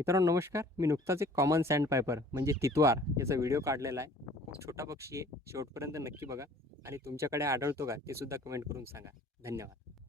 मित्रांनो नमस्कार. मी नुकताच एक कॉमन सँड पायपर म्हणजे तितवार याचा व्हिडिओ काढलेला आहे. खूप छोटा पक्षी आहे. शेवटपर्यंत नक्की बघा आणि तुमच्याकडे आढळतो का ते सुद्धा कमेंट करून सांगा. धन्यवाद.